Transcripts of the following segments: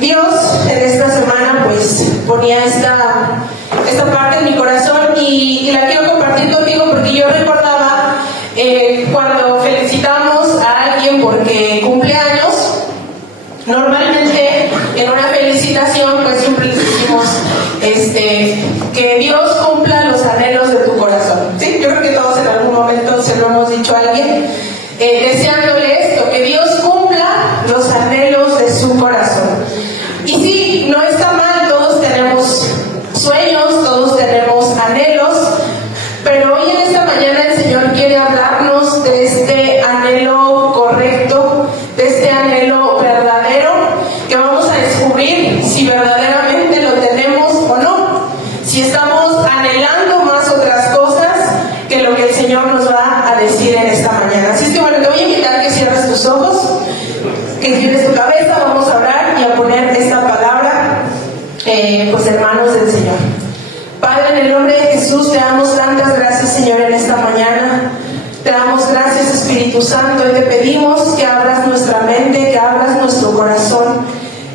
Dios en esta semana pues ponía esta parte en mi corazón y la quiero compartir contigo porque yo recordaba cuando felicitamos a alguien porque cumple años. Normalmente en una felicitación pues siempre les decimos que Dios cumpla los anhelos de tu corazón, ¿sí? Yo creo que todos en algún momento se lo hemos dicho a alguien, deseándole esto, que Dios cumpla los anhelos de su corazón. Y sí, no está mal, todos tenemos sueños, todos tenemos anhelos, pero hoy en esta mañana el Señor quiere hablarnos de este anhelo correcto, de este anhelo verdadero, que vamos a descubrir si verdaderamente lo tenemos o no, si estamos anhelando más otras cosas que lo que el Señor nos va a decir en esta mañana. Así es que bueno, te voy a invitar a que cierres tus ojos, que inclines tu cabeza, vamos a orar y a poner esta palabra, pues hermanos del Señor. Padre, en el nombre de Jesús te damos tantas gracias, Señor, en esta mañana. Te damos gracias, Espíritu Santo, y te pedimos que abras nuestra mente, que abras nuestro corazón,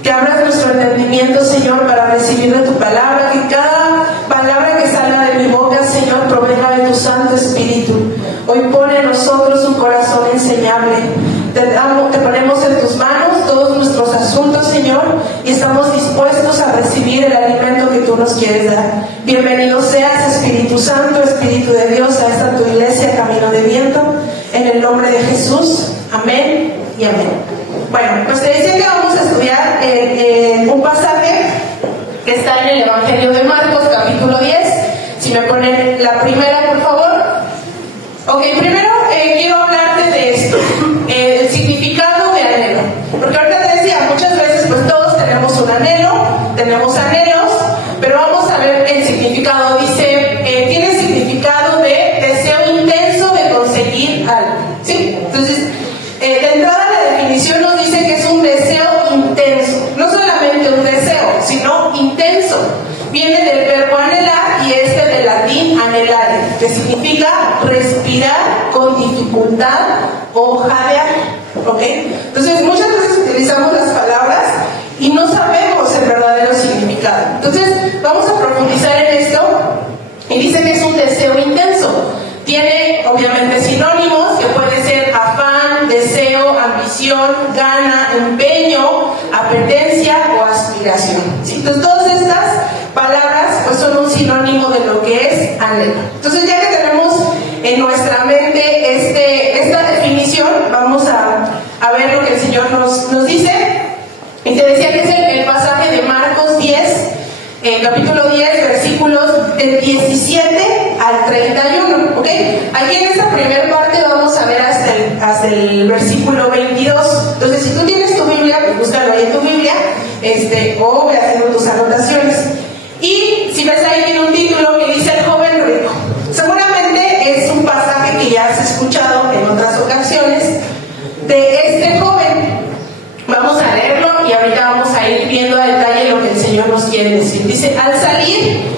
que abras nuestro entendimiento, Señor, para recibir de tu palabra, que cada palabra que salga de mi boca, Señor, provenga de tu Santo Espíritu. Hoy pone en nosotros un corazón enseñable. Te ponemos en tus manos todos nuestros asuntos, Señor, y estamos dispuestos a recibir el alimento que tú nos quieres dar. Bienvenido seas, Espíritu Santo, Espíritu de Dios, a esta tu iglesia, Camino de Viento, en el nombre de Jesús. Amén y amén. Bueno, pues te decía que vamos a estudiar un pasaje que está en el Evangelio de Marcos, capítulo 10. Si me ponen la primera, por favor. Ok, primero quiero hablarte de esto, el significado de anhelo. Porque ahorita te decía, muchas veces pues todos tenemos un anhelo, tenemos anhelos, pero vamos a ver el significado. Dice, tiene significado de deseo intenso de conseguir algo, ¿sí? Entonces, de entrada la definición nos dice que es un deseo intenso, no solamente un deseo, sino intenso. Viene del verbo anhelar y del latín anhelare, que significa respirar con dificultad o jadear, ¿ok? Entonces muchas veces utilizamos las palabras y no sabemos el verdadero significado. Entonces vamos a profundizar en esto y dice que es un deseo intenso. Tiene obviamente sinónimos que puede ser afán, deseo, ambición, gana, empeño, apetencia o aspiración, ¿sí? Entonces todas estas palabras pues son un sinónimo de lo que es anhelo. Entonces ya que tenemos en nuestra mente esta definición, vamos a ver lo que el Señor nos dice. Y te decía que es el pasaje de Marcos 10, capítulo 10, versículos del 17 al 31, ¿ok? Aquí en esta primera parte vamos a ver hasta el versículo 22. Entonces, si tú tienes tu Biblia, pues búscalo ahí en tu Biblia, o ve haciendo tus anotaciones. Y si ves ahí tiene un título que dice El joven rico. Seguramente es un pasaje que ya has escuchado en otras ocasiones de este joven. Vamos a leerlo y ahorita vamos a ir viendo a detalle lo que el Señor nos quiere decir. Dice, al salir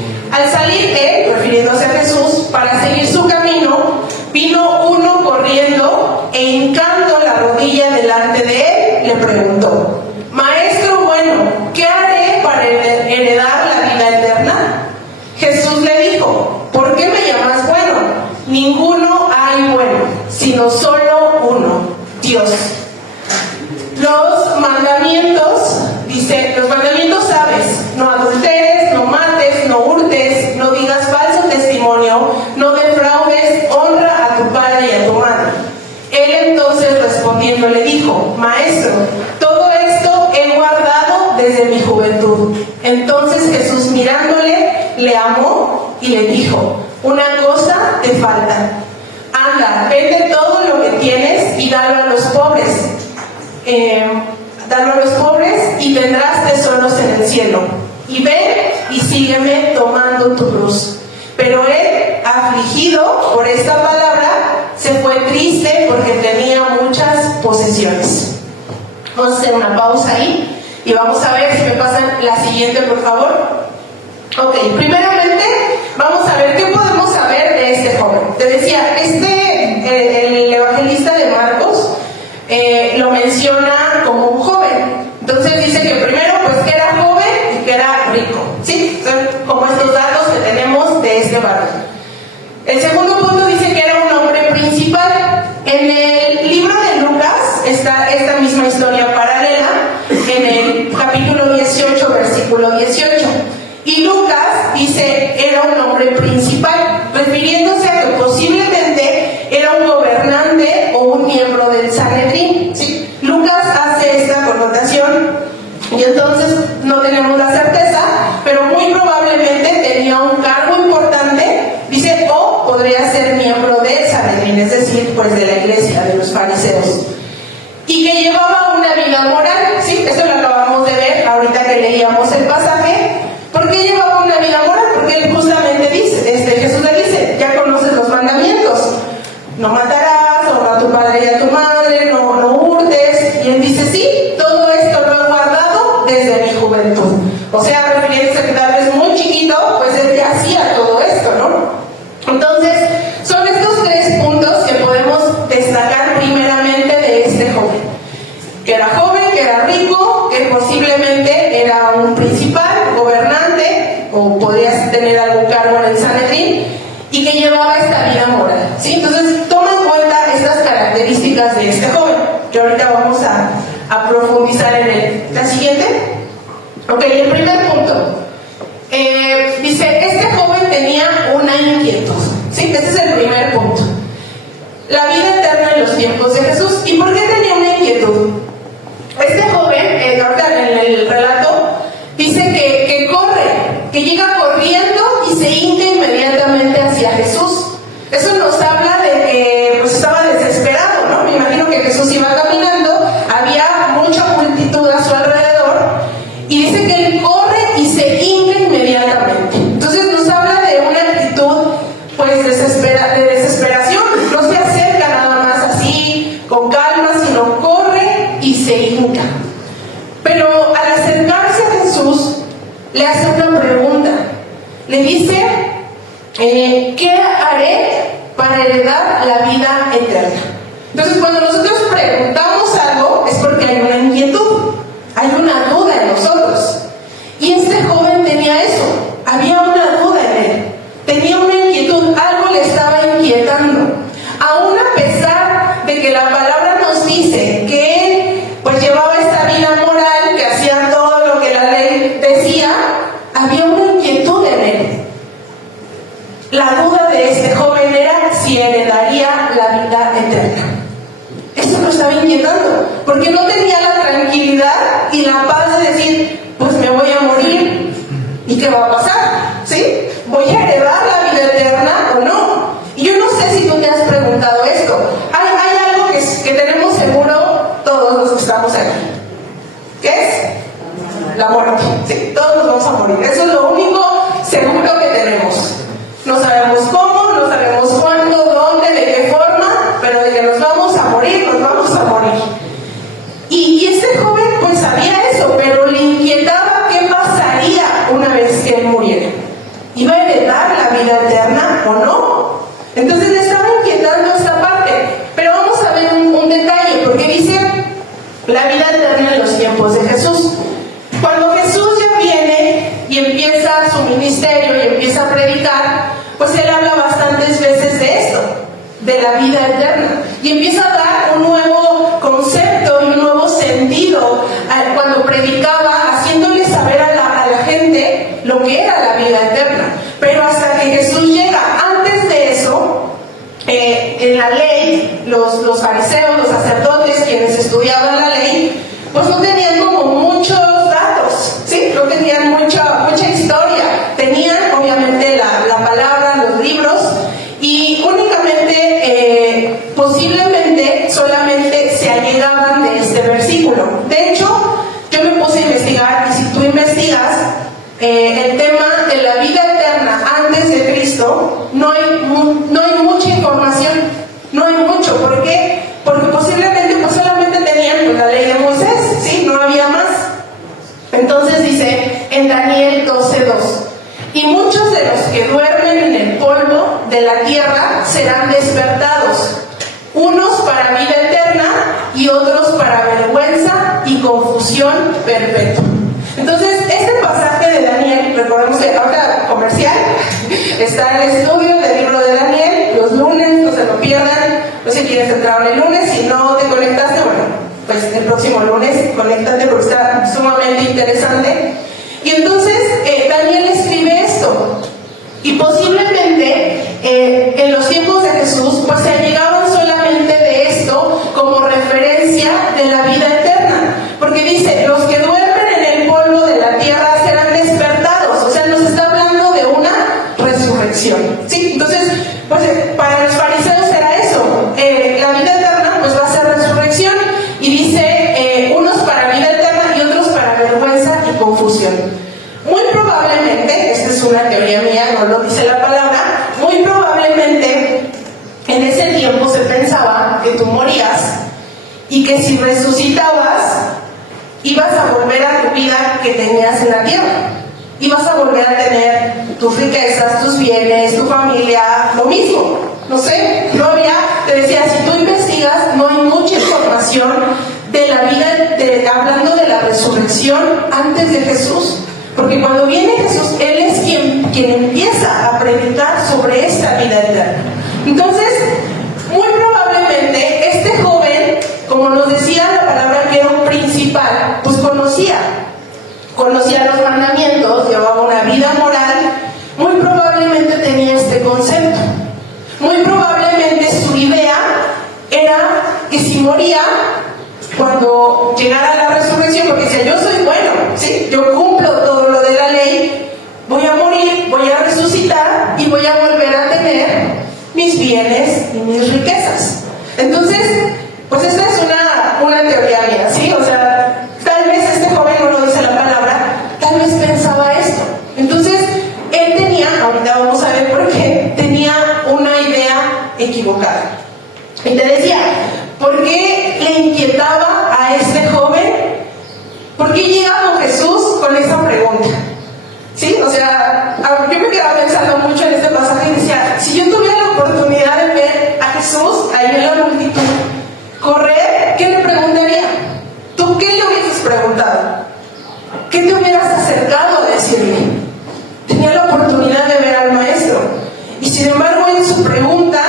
él, refiriéndose a Jesús, para seguir su camino, vino uno corriendo e hincando la rodilla delante de él, le preguntó, Maestro bueno, ¿qué haré para heredar la vida eterna? Jesús le dijo, ¿por qué me llamas bueno? Ninguno hay bueno, sino solo uno, Dios. Los mandamientos, dice, los mandamientos sabes, no adulteres, no mates, no hurtes, no digas falso testimonio, no defraudes, honra a tu padre y a tu madre. Él entonces respondiendo le dijo, Maestro, todo esto he guardado desde mi juventud. Entonces Jesús mirándole, le amó y le dijo, una cosa te falta. Anda, vende todo lo que tienes y dalo a los pobres. Y tendrás tesoros en el cielo. Y ven y sígueme tomando tu cruz. Pero él, afligido por esta palabra, se fue triste porque tenía muchas posesiones. Vamos a hacer una pausa ahí y vamos a ver si me pasan la siguiente, por favor. Ok, primeramente vamos a ver qué podemos saber de este joven. Te decía, el evangelista de Marcos lo menciona como un joven. Entonces dice que primero pues Son como estos datos que tenemos de este varón. El segundo punto dice que era un hombre principal. En el libro de Lucas está esta misma historia paralela, en el capítulo 18, versículo 18. Y Lucas dice, era un hombre principal, refiriéndose a que posiblemente era un gobernante o un miembro del Sanedrín, ¿sí? Lucas hace esta connotación y entonces no tenemos la certeza, pero muy probablemente tenía un cargo importante, dice, o podría ser miembro del Sanedrín, es decir, pues de la iglesia, de los fariseos. Y que llevaba una vida moral, ¿sí? Eso lo acabamos de ver ahorita que leíamos el pasaje. ¿Por qué llevaba una vida moral? Porque él justamente dice, Jesús le dice, ya conoces los mandamientos. No matarás, honra a tu padre y a tu madre, no hurtes. Y él dice, sí, todo esto lo he guardado desde mi juventud. O sea, refiriéndose a que tal vez muy chiquito, pues él ya hacía todo esto, ¿no? Entonces, son estos tres puntos que podemos destacar primeramente de este joven. Que era rico, que posiblemente era un principal, gobernante, o podría tener algún cargo en el Sanedrín, y que llevaba esta vida moral, ¿sí? Entonces, toma en cuenta estas características de este joven, que ahorita vamos a profundizar en él. ¿La siguiente? Ok, el primer punto. Dice, este joven tenía una inquietud, ¿sí? Este es el primer punto. La vida eterna en los tiempos de Jesús. ¿Y por qué tenía una inquietud? Este joven, ahorita en el relato, dice que corre, que llega corriendo y se hinca inmediatamente hacia Jesús. Eso nos habla de que pues estaba desesperado, ¿no? Me imagino que Jesús iba caminando, había mucha multitud a su alrededor, y dice que él corre y se hinca inmediatamente. Entonces nos habla de una actitud pues de desesperación. No se acerca nada más así, con calma, sino corre y se hinca. Pero al acercarse a Jesús, le hace una pregunta. Le dice, ¿qué haré para heredar la vida eterna? Entonces, cuando nosotros preguntamos algo, es porque hay una inquietud, hay una duda en nosotros. Y este joven tenía eso, había una duda en él, tenía una inquietud, algo le estaba inquietando. Aún a pesar de que la palabra nos dice que él pues llevaba esta vida moral, que hacía todo lo que la ley decía, había una inquietud en él. La duda de este joven era si heredaría la vida eterna. Eso lo estaba inquietando, porque no tenía la tranquilidad y la paz de decir, pues me voy a morir, ¿y qué va a pasar? ¿Sí? ¿Voy a heredar la vida eterna o no? Y yo no sé si tú te has preguntado esto. Hay algo que tenemos seguro todos los que estamos aquí. ¿Qué es? La muerte. Sí, todos nos vamos a morir. Eso es lo único seguro que tenemos. No sabemos cómo, no sabemos cuándo, dónde, de qué forma, pero de que nos vamos a morir, nos vamos a morir. Y este joven pues sabía eso, pero le inquietaba qué pasaría una vez que él muriera. ¿Iba a heredar la vida eterna o no? Entonces le estaba inquietando esta parte. Pero vamos a ver un detalle, porque dice la vida eterna en los tiempos de Jesús. Cuando Jesús ya viene y empieza su ministerio y empieza a predicar, pues él habla bastantes veces de esto, de la vida eterna, y empieza a dar un nuevo concepto y un nuevo sentido cuando predicaba, haciéndole saber a la gente lo que era la vida eterna. Pero hasta que Jesús llega, antes de eso, en la ley, los fariseos, los sacerdotes, quienes estudiaban la ley, pues no tenían como muchos datos, ¿sí? No tenían mucha historia. Tenían obviamente la palabra, los libros, y únicamente, posiblemente, solamente se allegaban de este versículo. De hecho, yo me puse a investigar, y si tú investigas el tema de la vida eterna antes de Cristo, no hay mucha información, no hay mucho. ¿Por qué? Porque posiblemente pues solamente tenían pues, la ley de Moisés, ¿sí? No había más. Entonces dice en Daniel 12:2, y muchos de los que duermen en el polvo de la tierra serán despertados, unos para vida eterna y otros para vergüenza y confusión perpetua. Entonces, este pasaje de Daniel recordemos que ahorita comercial, está el estudio del libro de Daniel, los lunes, no se lo pierdan, no sé si quieres entrar el lunes, si no te conectaste, bueno, pues el próximo lunes, conéctate porque está sumamente interesante. Y entonces, Daniel escribe esto, y posiblemente en los tiempos de Jesús, pues se allegaban solamente de esto como referencia de la vida eterna, porque dice, los que duermen en el polvo de la tierra serán despertados, o sea, nos está hablando de una resurrección, ¿sí? Entonces, pues para los fariseos era eso, la vida eterna pues va a ser resurrección, y dice, unos para vida eterna y otros para vergüenza y confusión. Muy probablemente, esta es una teoría mía, no lo dice la palabra, muy probablemente en ese tiempo se pensaba que tú morías y que si resucitabas ibas a volver a tu vida que tenías en la tierra. Ibas a volver a tener tus riquezas, tus bienes, tu familia, lo mismo. No sé, no había, te decía, si tú investigas, no hay mucha información de la vida, hablando de la resurrección antes de Jesús. Porque cuando viene Jesús, Él es quien empieza a predicar sobre esta vida eterna. Entonces, muy probablemente, este joven, como nos decía la palabra que era un principal, pues conocía los mandamientos, llevaba una vida moral, muy probablemente tenía este concepto. Muy probablemente su idea era que si moría, cuando llegara la resurrección, porque decía, yo soy bueno, ¿sí? Yo cumplo todo lo de la ley, voy a morir, voy a resucitar y voy a volver a tener mis bienes y mis riquezas. Entonces, pues esta es una teoría mía, ¿sí? O sea, tal vez este joven, no lo dice la palabra, tal vez pensaba esto. Entonces, él tenía, ahorita vamos a ver por qué, tenía una idea equivocada. Y te decía, ¿por qué le inquietaba a este joven? ¿Por qué llegaba Jesús con esa pregunta? ¿Sí? O sea, yo me quedaba pensando mucho en este pasaje y decía, si yo tuviera la oportunidad de ver a Jesús ahí en la multitud correr, ¿qué le preguntaría? ¿Tú qué le hubieras preguntado? ¿Qué te hubieras acercado a decirle? Tenía la oportunidad de ver al maestro. Y sin embargo, en su pregunta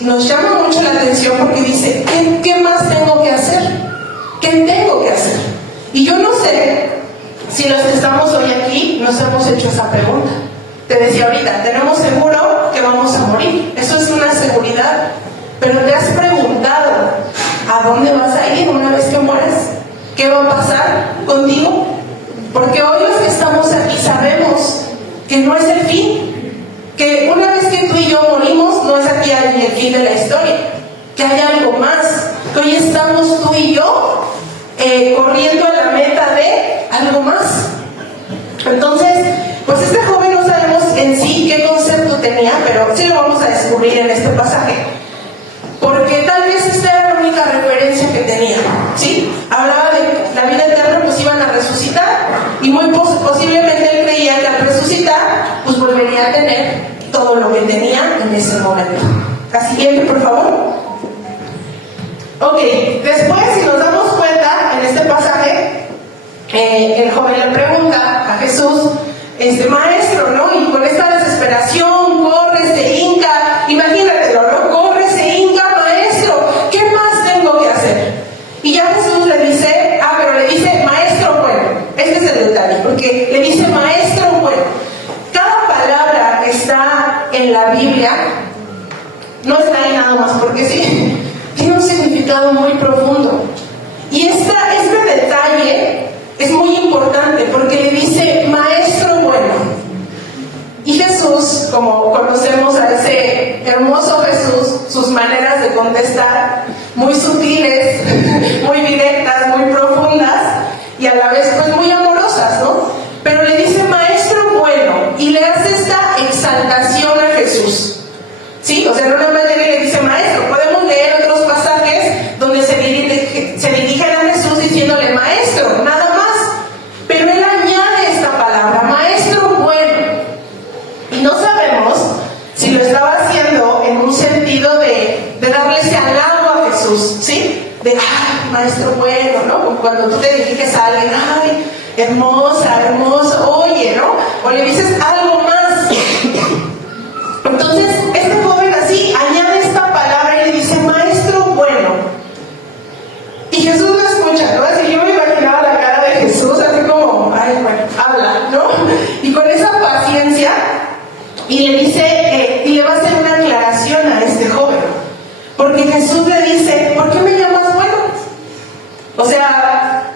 nos llama mucho la atención porque dice, ¿qué más tengo que hacer? ¿Qué tengo que hacer? Y yo no sé si los que estamos hoy aquí nos hemos hecho esa pregunta. Te decía ahorita, tenemos seguro que vamos a morir. Eso es una seguridad. Pero te has preguntado, ¿a dónde vas a ir una vez que mueras? ¿Qué va a pasar contigo? Porque hoy los que estamos aquí sabemos que no es el fin. Que una vez que tú y yo morimos, no es aquí el fin de la historia, que hay algo más, que hoy estamos tú y yo corriendo a la meta de algo más. Entonces, pues este joven no sabemos en sí qué concepto tenía, pero sí lo vamos a descubrir en este pasaje, porque tal vez esta era la única referencia que tenía, ¿sí? Hablaba de la vida eterna, pues iban a resucitar, y muy posiblemente él creía que al resucitar, pues volvería a tener todo lo que tenía en ese momento. La siguiente, por favor. Ok, después, si nos damos cuenta, en este pasaje, el joven le pregunta a Jesús, maestro, ¿no? Y con esta desesperación, corre, se hinca, imagínatelo, ¿no? Corre, se hinca, maestro, ¿qué más tengo que hacer? Y ya Jesús le dice, pero le dice, maestro bueno. Este es el detalle, porque le dice, maestro bueno. Cada palabra que está en la Biblia, no está ahí nada más porque sí, tiene un significado muy profundo. Y este detalle es muy importante porque le dice maestro bueno. Y Jesús, como conocemos a ese hermoso Jesús, sus maneras de contestar, muy sutiles, muy directas, muy profundas y a la vez pues muy amorosas, ¿no? Pero le dice maestro bueno y le hace esta exaltación a Jesús, ¿sí? O sea, no nada más le dice maestro. Podemos leer otros pasajes donde se dirigen a Jesús diciéndole maestro, nada más. Pero él añade esta palabra, maestro bueno. Y no sabemos si lo estaba haciendo en un sentido de darle ese halago a Jesús, ¿sí? De, maestro bueno, ¿no? Cuando tú te diriges a alguien, hermosa, hermoso, oye, ¿no? O le dices algo más. Entonces, este joven así añade esta palabra y le dice, maestro bueno. Y Jesús lo escucha, ¿no? Así yo me imaginaba la cara de Jesús, así como, ay, bueno, habla, ¿no? Y con esa paciencia, y le dice, y le va a hacer una aclaración a este joven. Porque Jesús le dice, ¿por qué me llamas bueno? O sea,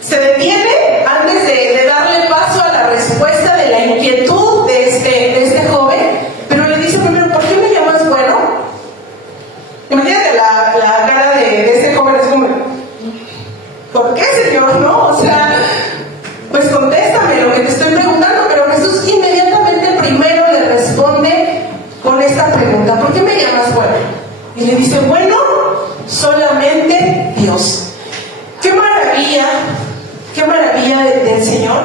se detiene antes de darle paso a la respuesta de la inquietud de este joven, pero le dice primero, ¿por qué me llamas bueno? Imagínate la cara de este joven, es como, ¿por qué, Señor? ¿No? O sea, pues contéstame lo que te estoy preguntando, pero Jesús inmediatamente primero le responde con esta pregunta, ¿por qué me llamas bueno? Y le dice, bueno, solamente Dios. Qué maravilla del Señor,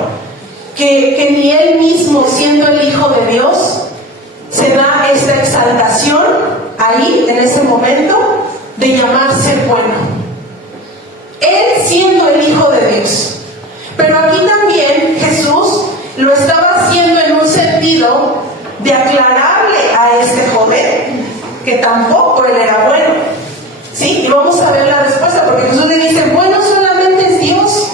que ni Él mismo, siendo el Hijo de Dios, se da esta exaltación ahí, en ese momento, de llamarse bueno. Él siendo el Hijo de Dios. Pero aquí también Jesús lo estaba haciendo en un sentido de aclararle a este joven que tampoco él era bueno. ¿Sí? Y vamos a ver la respuesta, porque Jesús le dice, bueno solamente es Dios.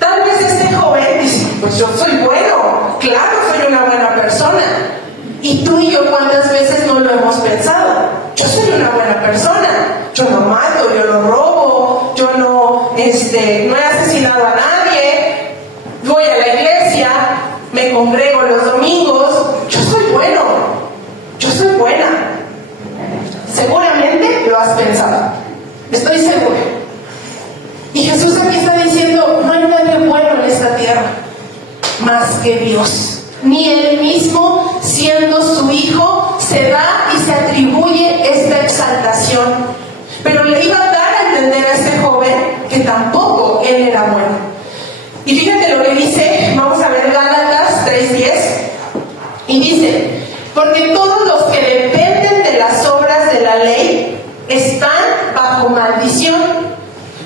Tal vez este joven dice, pues yo soy bueno, claro, soy una buena persona. Y tú y yo, ¿cuántas veces no lo hemos pensado? Yo soy una buena persona, yo no mato, yo no robo, yo no he asesinado a nadie, voy a la iglesia, me congrego los domingos, yo soy bueno, yo soy buena. Seguramente lo has pensado, estoy segura. Y Jesús aquí está diciendo, no hay nadie bueno en esta tierra más que Dios. Ni Él mismo, siendo su Hijo, se da y se atribuye esta exaltación. Pero le iba a dar a entender a este joven que tampoco él era bueno. Y fíjate lo que dice, vamos a ver Gálatas 3:10, y dice, porque todos los que dependen de las obras de la ley están bajo maldición,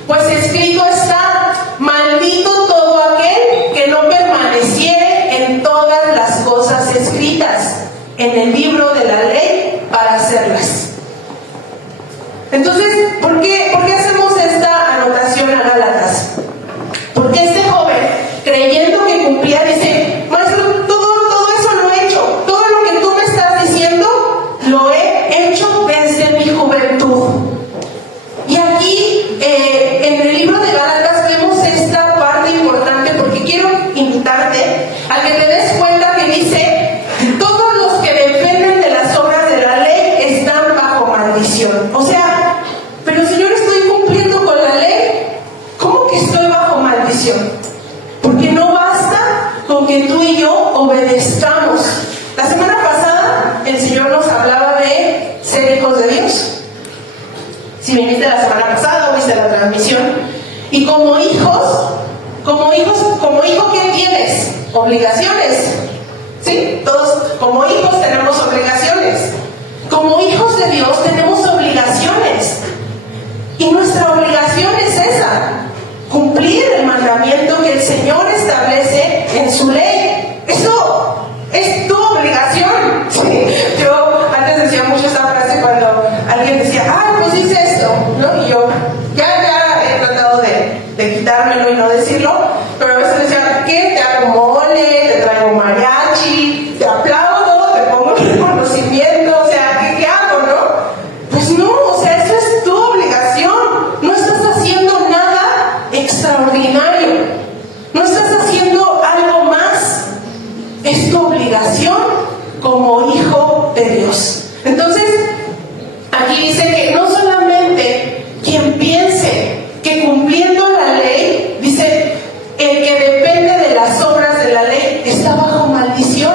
pues escrito está, maldito todo aquel que no permaneciere en todas las cosas escritas en el libro de la ley para hacerlas. Entonces, ¿por qué hacemos esta anotación a Gálatas? Porque este joven, creyendo que cumplía, dice, maestro, todo eso lo he hecho, todo lo que tú me estás diciendo, lo he hecho desde mi juventud. Y aquí, en el libro de Gálatas, vemos esta parte importante, porque quiero invitarte a que te des cuenta que dice, todos los que dependen de las obras de la ley están bajo maldición. O sea, pero si yo no estoy cumpliendo con la ley, ¿cómo que estoy bajo maldición? Porque no basta con que tú y yo obedezcamos. La semana pasada el Señor nos hablaba de ser hijos de Dios. Si viniste la semana pasada o viste la transmisión. Y como hijo, ¿qué tienes? Obligaciones. ¿Sí? Todos como hijos tenemos obligaciones. Como hijos de Dios tenemos obligaciones. Y nuestra obligación es esa, cumplir el mandamiento que el Señor establece en su ley. Eso es tu obligación. Sí. Yo antes decía mucho esta frase cuando alguien decía, pues dice esto, ¿no? Y yo ya he tratado de quitármelo y no decirlo, pero a veces decía, ¿qué? Te hago mole, te traigo mariachi, te aplaudo, te pongo un reconocimiento, o sea, ¿qué hago, no? Pues no, o sea, eso es tu obligación. No estás haciendo nada extraordinario, no estás haciendo algo más, es tu obligación como hijo de Dios. Entonces, aquí dice que no solamente quien piense que cumpliendo la ley, dice, el que depende de las obras de la ley está bajo maldición,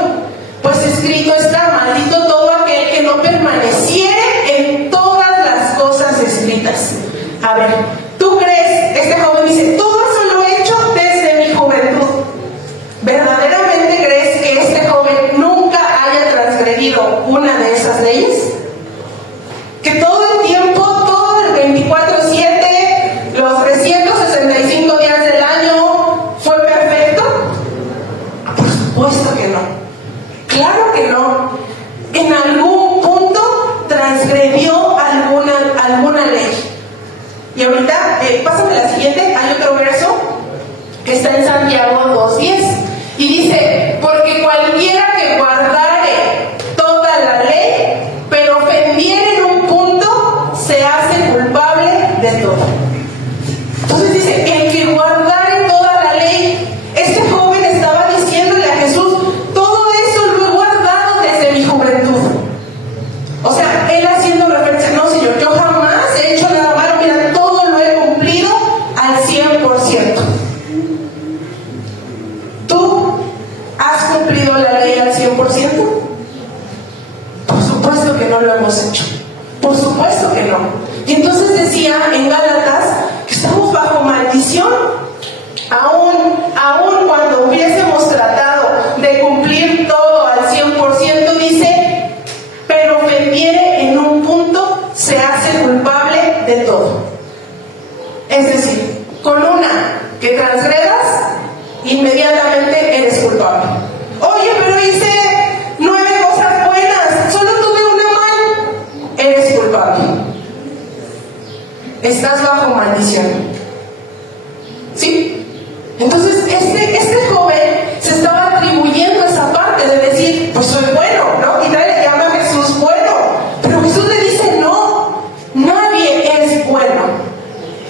pues escrito está, maldito todo aquel que no permaneciere en todas las cosas escritas. A ver, ¿tú crees? Este joven dice, todo eso lo he hecho desde mi juventud. ¿Verdaderamente crees que este joven nunca haya transgredido una de esas leyes? Que todo el tiempo, todo el 24/7, los 365 días del año, fue pásame la siguiente, hay otro verso que está en Santiago 2:10 y dice, porque cualquiera que guardare toda la ley, pero ofendiere en un punto, se hace culpable de todo. Entonces dice, el que guardare toda la ley, este joven estaba diciéndole a Jesús, todo eso lo he guardado desde mi juventud. O sea, él haciendo referencia, no Señor, yo jamás he hecho nada malo, mira, todo lo he cumplido al 100%. ¿Tú has cumplido la ley al 100%? Por supuesto que no lo hemos hecho. Por supuesto que no. Y entonces decía en Gálatas que estamos bajo maldición. Aún cuando hubiésemos tratado de cumplir todo al 100%, dice, pero ofendiere en un punto, se hace culpable de todo. Es decir, con una que transgredas, inmediatamente eres culpable. Oye, pero hice 9 cosas buenas, solo tuve una mal, eres culpable. Estás bajo maldición. ¿Sí? Entonces, este joven se estaba atribuyendo esa parte de decir, pues soy bueno, ¿no? Y nadie le llama a Jesús bueno. Pero Jesús le dice, no, nadie es bueno.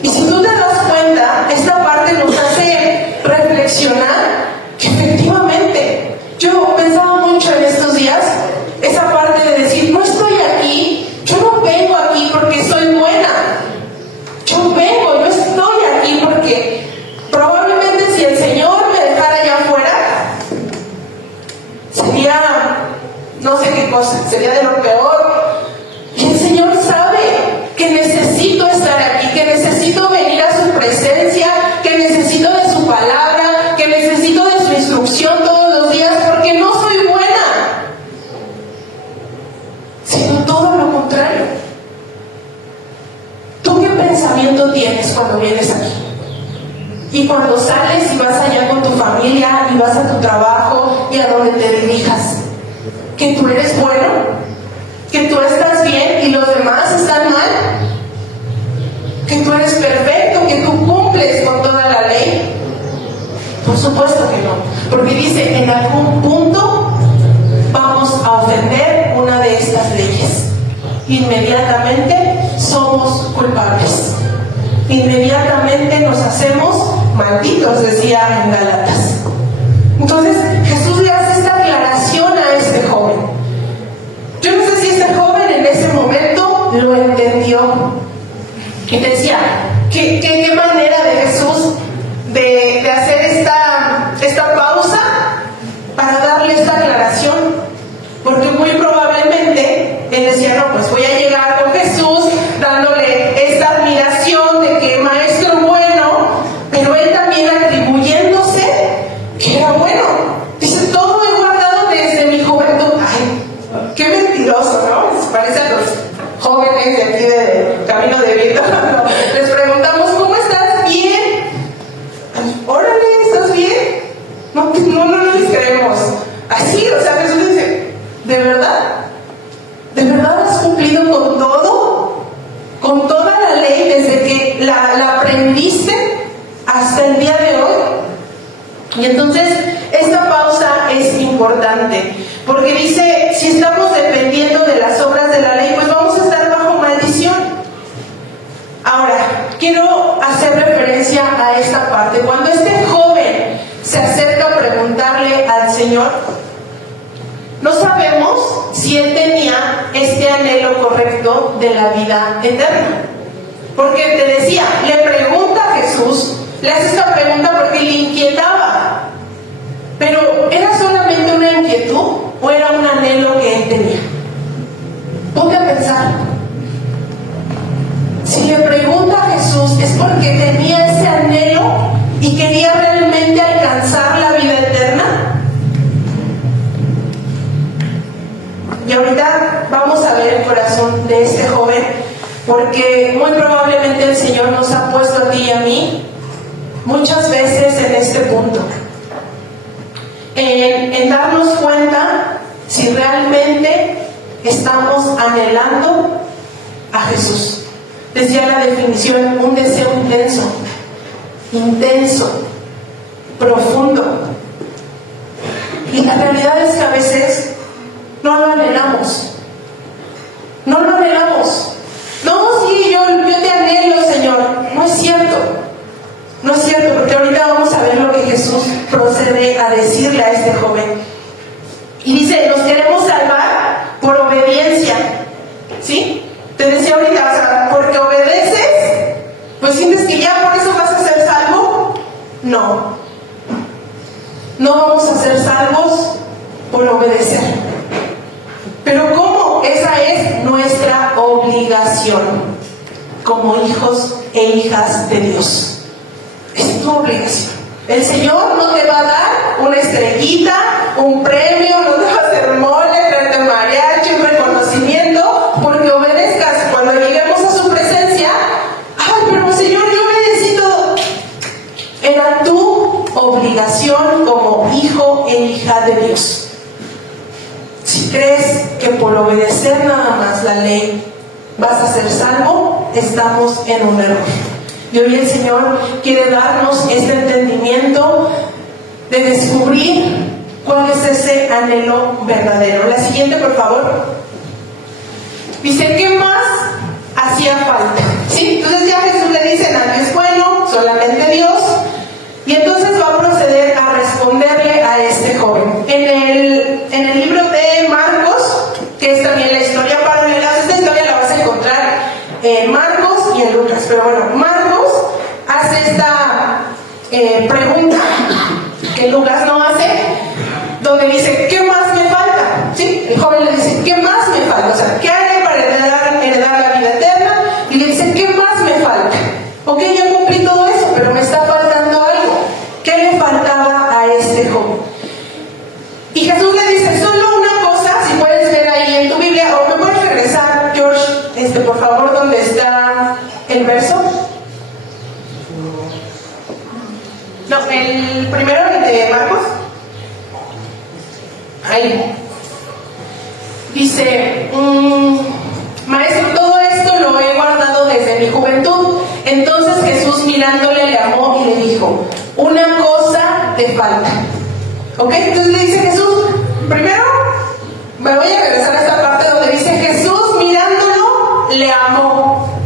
Y si tú te das cuenta, esta parte nos hace reflexionar que efectivamente, yo pensaba mucho en estos días, esa parte de decir, no estoy aquí, yo no vengo aquí porque soy buena. Yo estoy aquí porque probablemente si el Señor me dejara allá afuera, sería no sé qué cosa, sería de lo peor. Y el Señor sabe que necesito estar aquí, que necesito venir a su presencia, que necesito de su palabra, que necesito de su instrucción todos los días, porque no soy buena, sino todo lo contrario. ¿Tú qué pensamiento tienes cuando vienes aquí? Y cuando sales y vas allá con tu familia y vas a tu trabajo y a donde te dirijas, que tú eres bueno, que tú estás bien y los demás están mal, que tú eres perfecto, que tú cumples con toda la ley. Por supuesto que no, porque dice, en algún punto vamos a ofender una de estas leyes. Inmediatamente somos culpables. Inmediatamente nos hacemos malditos, decía en Gálatas. Entonces Jesús le hace esta aclaración a este joven. Yo no sé si este joven en ese momento lo entendió. Y decía, ¿qué manera de Jesús de hacer esta pausa para darle esta aclaración? Porque muy probablemente él decía, no, pues voy a llegar con Jesús dándole esta admiración de que maestro bueno, pero él también atribuyéndose que era bueno. Dice, todo he guardado desde mi juventud. Ay, qué mentiroso, ¿no? Se parece a los jóvenes de aquí de Camino de Vida. Les preguntamos, ¿cómo estás? Bien. Órale, ¿estás bien? No les creemos. Así, o sea, Jesús dice, ¿de verdad? ¿De verdad has cumplido con todo? ¿Con toda la ley desde que la aprendiste hasta el día de hoy? Y entonces, esta pausa es importante, porque dice, si estamos dependiendo de las obras de la ley, pues vamos a estar bajo maldición. Ahora, quiero hacer referencia a esta parte. Cuando este joven se acerca a preguntarle al Señor, no sabemos si él tenía este anhelo correcto de la vida eterna. Porque te decía, le pregunta a Jesús, le hace esta pregunta porque le inquietaba. Pero ¿era solamente una inquietud o era un anhelo que él tenía? Ponte a pensar. Si le pregunta a Jesús es porque tenía ese anhelo y quería realmente alcanzar la vida eterna. Y ahorita vamos a ver el corazón de este joven, porque muy probablemente el Señor nos ha puesto a ti y a mí muchas veces en este punto, en darnos cuenta si realmente estamos anhelando a Jesús. Decía la definición, un deseo intenso intenso, profundo. Y la realidad es que a veces no lo anhelamos. No lo anhelamos. No, sí, yo te anhelo, Señor. No es cierto. No es cierto, porque ahorita vamos a ver lo que Jesús procede a decirle a este joven. Y dice, nos queremos salvar por obediencia. ¿Sí? Te decía ahorita, o sea, porque obedeces, pues sientes que ya por eso vas a ser salvo. No. No vamos a ser salvos por obedecer. Pero ¿cómo? Esa es nuestra obligación como hijos e hijas de Dios. Es tu obligación. El Señor no te va a dar una estrellita, un premio, no te va a hacer mole, traerte mariachi, un reconocimiento, porque obedezcas. Cuando lleguemos a su presencia, ay, pero Señor, yo obedecí todo. Era tu obligación como hijo e hija de Dios. Si crees que por obedecer nada más la ley vas a ser salvo, estamos en un error. Y hoy el Señor quiere darnos este entendimiento de descubrir cuál es ese anhelo verdadero. La siguiente, por favor. Dice, ¿qué más hacía falta? ¿Sí? Entonces ya Jesús le dice, nadie es bueno, solamente Dios. Y entonces va a proceder a responderle a este joven. En el libro de Marcos, que es también la historia paralela, esta historia la vas a encontrar en Marcos y en Lucas. Pero bueno, Marcos hace esta pregunta que Lucas no hace, donde dice, ¿qué más me falta? ¿Sí? El joven le dice, ¿qué más me falta? O sea, ¿qué haré para heredar la vida eterna? Y le dice, ¿qué más me falta? Ok, yo cumplí todo eso, pero me está faltando algo. ¿Qué le faltaba a este joven? Y Jesús le dice, solo una cosa, si puedes ver ahí en tu Biblia, o me puedes regresar, George, por favor, donde está el verso. No, el primero, el de Marcos. Ahí. Dice, maestro, todo esto lo he guardado desde mi juventud. Entonces Jesús mirándole le amó y le dijo, una cosa te falta. ¿Ok? Entonces le dice Jesús, primero, me voy a regresar a esta parte donde dice Jesús mirándolo le amó.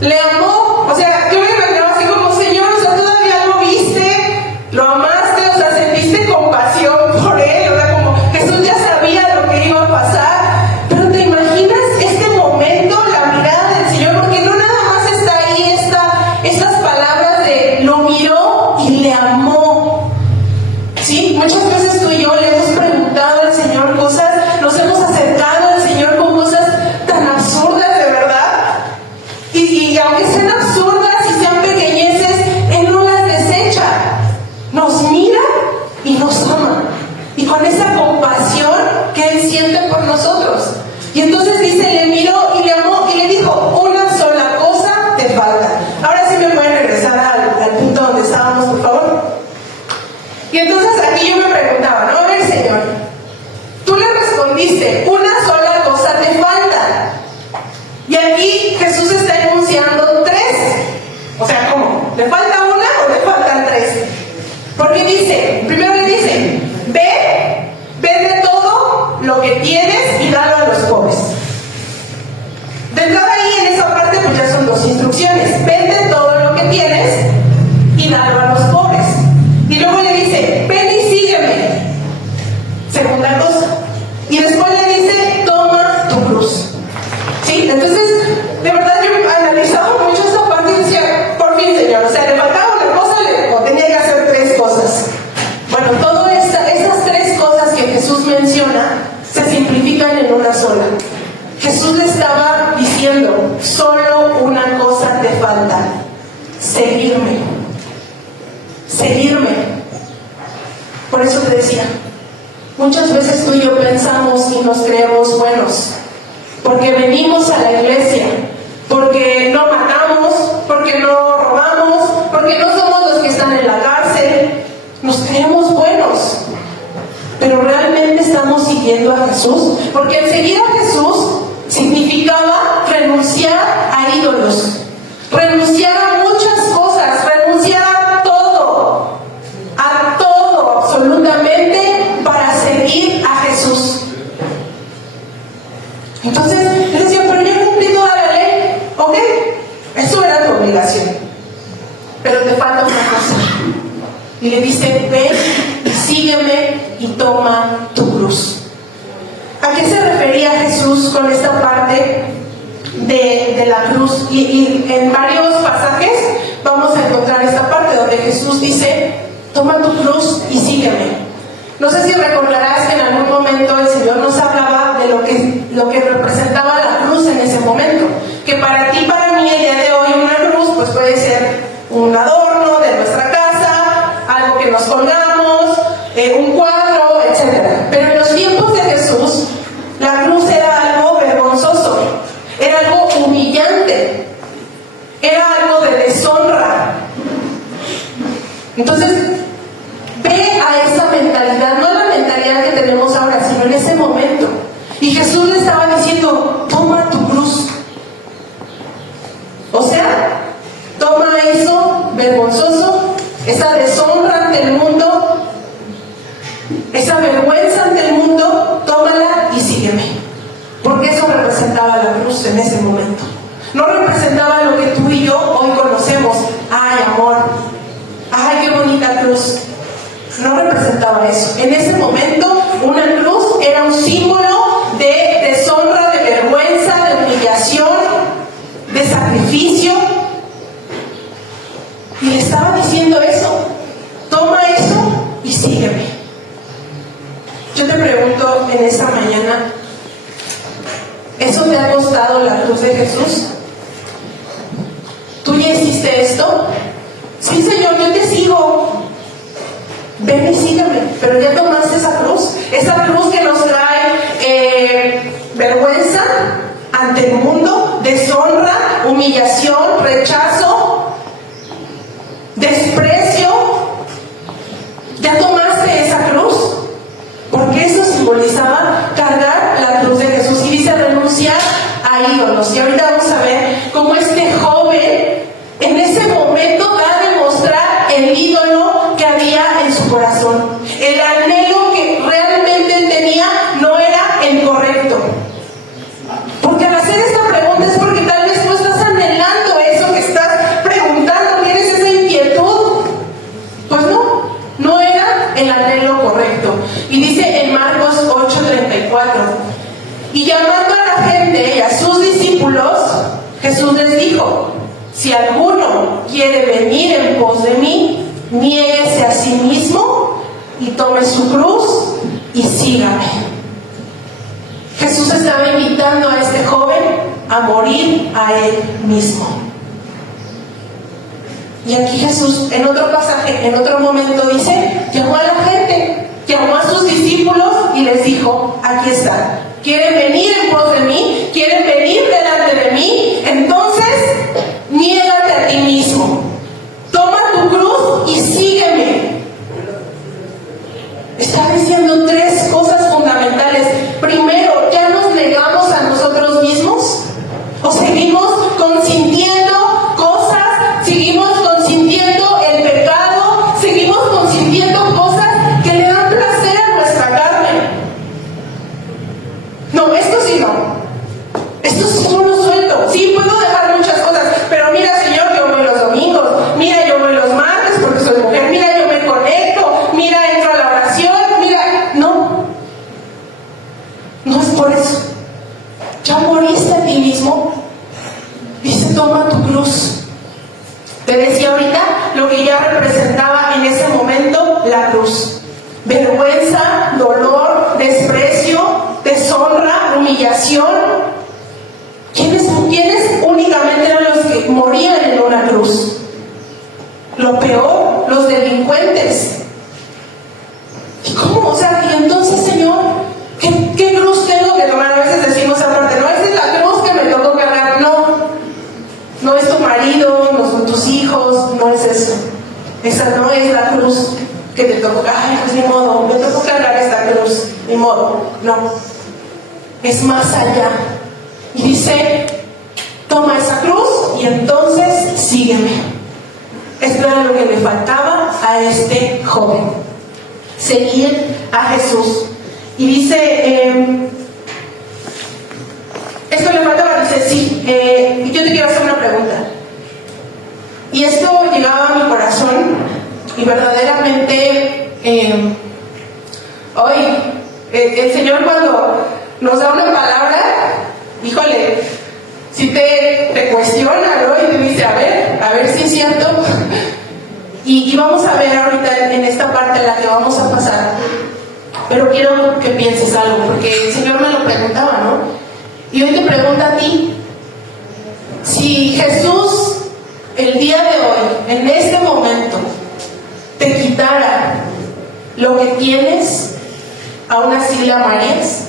Le amó, o sea, yo me imaginaba así como, Señor, o sea, todavía lo viste, lo amaste, o sea, sentiste compasión por él, o sea, como Jesús ya sabía lo que iba a pasar. Pero te imaginas este momento, la mirada del Señor, porque no nada más está ahí estas palabras de lo miró y le amó. ¿Sí? Muchas veces tú y yo le hemos preguntado al Señor cosas, nos hemos acercado al Señor con cosas tan absurdas, de verdad. Y aunque sean absurdas y sean pequeñeces, Él no las desecha. Nos mira y nos ama. Y con esa compasión que Él siente por nosotros. Y entonces dice, le miró y le amó y le dijo, una sola cosa te falta. Ahora sí me pueden regresar al punto donde estábamos, por favor. Y entonces aquí yo me preguntaba, ¿no? A ver, Señor, tú le respondiste, una sola cosa te falta. Y aquí Jesús está enunciando tres. O sea, ¿cómo? ¿Le falta una o le faltan tres? Porque dice, primero le dice, vende todo lo que tienes y dalo a los pobres. De entrada ahí en esa parte pues ya son dos instrucciones. Vende todo lo que tienes y dalo a los pobres. Y luego le dice, ven y sígueme. Segunda cosa. Y después le dice, toma tu cruz. ¿Sí? Entonces, de verdad yo analizaba mucho esta parte y decía, por fin, Señor, o sea, le faltaba una cosa o tenía que hacer tres cosas. Bueno, todas estas tres cosas que Jesús menciona se simplifican en una sola. Jesús le estaba diciendo, solo una cosa te falta, seguirme. Seguirme. Por eso te decía, muchas veces tú y yo pensamos y nos creemos buenos, porque venimos a la iglesia, porque no matamos, porque no robamos, porque no somos los que están en la cárcel, nos creemos buenos, pero realmente estamos siguiendo a Jesús, porque el seguir a Jesús significaba renunciar a ídolos, renunciar a muchas cosas, renunciar a liberación. Pero te falta una cosa. Y le dice, ven, sígueme y toma tu cruz. ¿A qué se refería Jesús con esta parte de la cruz? Y en varios pasajes vamos a encontrar esta parte donde Jesús dice, toma tu cruz y sígueme. No sé si recordarás que en algún momento el Señor nos hablaba de lo que representaba la cruz en ese momento. Que para ti, para mí, el día de hoy, una cruz pues puede ser un adorno de nuestra casa, algo que nos colgamos, un cuadro, etc. Pero en los tiempos de Jesús, la cruz era algo vergonzoso, era algo humillante, era algo de deshonra. Entonces, ve a esa mentalidad, no la mentalidad que tenemos ahora, sino en ese momento. Y Jesús le estaba diciendo, toma tu cruz. O sea, toma eso vergonzoso, esa deshonra ante el mundo, esa vergüenza ante el mundo, tómala y sígueme. Porque eso representaba la cruz en ese momento. No representaba lo que tú y yo hoy conocemos. Ay, amor. Ay, qué bonita cruz. No representaba eso. En ese momento, una cruz era un símbolo de deshonra, de vergüenza, de humillación, de sacrificio. Y le estaba diciendo eso. Toma eso y sígueme. Yo te pregunto en esta mañana, ¿eso te ha costado la cruz de Jesús? ¿Tú ya hiciste esto? Sí, Señor, yo te sigo. Ven y sígueme. Pero ya tomaste esa cruz que nos trae vergüenza ante el mundo, deshonra, humillación, rechazo, desprecio. ¿Ya tomaste esa cruz? Porque eso simbolizaba cargar la cruz de Jesús. Y dice renunciar a ídolos. Y ahorita vamos a ver cómo este joven en ese momento va a demostrar el ídolo que había en su corazón. El anhelo que realmente él tenía no era el correcto. Porque al hacer esta pregunta es porque tal vez tú estás anhelando eso que estás preguntando, tienes esa inquietud. Pues no era el anhelo correcto. Y dice en Marcos 8:34, y llamando a la gente y a sus discípulos, Jesús les dijo, si alguno quiere venir en pos de mí, niéguese a sí mismo y tome su cruz y sígame. Jesús estaba invitando a este joven a morir a él mismo. Y aquí Jesús, en otro pasaje, en otro momento dice, llamó a la gente, llamó a sus discípulos y les dijo, aquí está. ¿Quieren venir en pos de mí? ¿Quieren venir delante de mí? Entonces, niégate a ti mismo. Toma tu cruz y sígueme. Está diciendo tres cosas fundamentales. Primero, ¿ya nos negamos a nosotros mismos? ¿O seguimos consintiendo cosas? ¿Seguimos consintiendo el pecado? ¿Seguimos consintiendo cosas que le dan placer a nuestra carne? No, esto sí no. Esto sí yo lo suelto. Sí, puedo dejar muchas cosas, pero mira, Señor, yo voy los domingos. Mira, yo voy los martes porque soy mujer. Mira, yo me conecto. Mira, entro a la oración. Mira, no. No es por eso. Ya moriste a ti mismo. Dice, toma tu cruz. Te decía ahorita lo que ya representaba en ese momento la cruz. Vergüenza, dolor, desprecio, deshonra, humillación. ¿Quiénes únicamente eran los que morían en una cruz? Lo peor, los delincuentes. ¿Y cómo? O sea, y entonces, Señor, ¿qué cruz tengo que tomar? A veces decimos aparte, no, esa es la cruz que me tocó cargar. No es tu marido, no son tus hijos, no es eso. Esa no es la cruz que te tocó. Ay, pues ni modo, me tocó cargar esta cruz. Ni modo, no. Es más allá. Y dice, toma esa cruz y entonces sígueme. Esto era lo que le faltaba a este joven. Seguir a Jesús. Y dice, esto le faltaba, dice, sí. Yo te quiero hacer una pregunta. Y esto llegaba a mi corazón y verdaderamente hoy el Señor cuando nos da una palabra, híjole, si te cuestiona, ¿no? Y te dice, a ver si es cierto. Y vamos a ver ahorita en esta parte en la que vamos a pasar. Pero quiero que pienses algo, porque el Señor me lo preguntaba, ¿no? Y hoy te pregunta a ti, si Jesús el día de hoy, en este momento, te quitara lo que tienes, ¿aún así le amarías?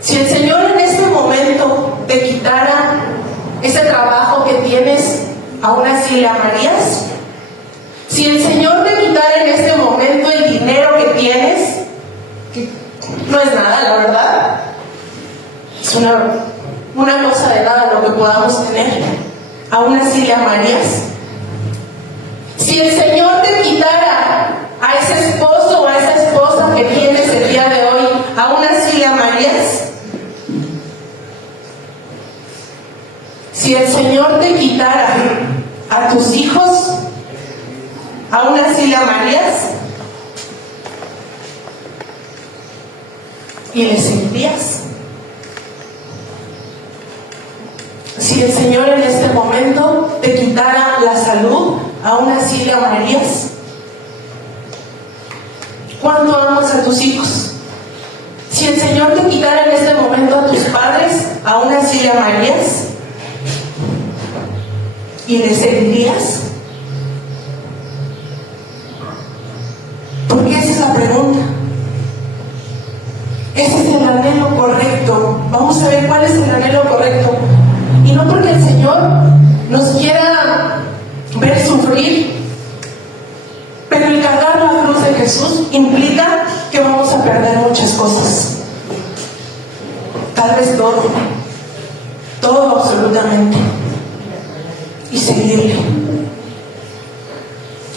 Si el Señor en este momento te quitara ese trabajo que tienes, ¿aún así le amarías? Si el Señor te quitara en este momento el dinero que tienes, que no es nada, la verdad, es una cosa de nada lo que podamos tener, ¿aún así le amarías? Si el Señor te quitara a ese esposo o a esa esposa que tienes el día de hoy, ¿aún así le amarías? Si el Señor te quitara a tus hijos, ¿aún así le amarías? ¿Y le seguirías? Si el Señor en este momento te quitara la salud, ¿aún así le amarías? ¿Cuánto amas a tus hijos? Si el Señor te quitara en este momento a tus padres, ¿aún así le amarías? ¿Y le seguirías? Porque esa es la pregunta. Ese es el anhelo correcto. Vamos a ver cuál es el anhelo correcto. Y no porque el Señor nos quiera ver sufrir, pero el cargar la cruz de Jesús implica que vamos a perder muchas cosas. Tal vez todo absolutamente. Y seguirle.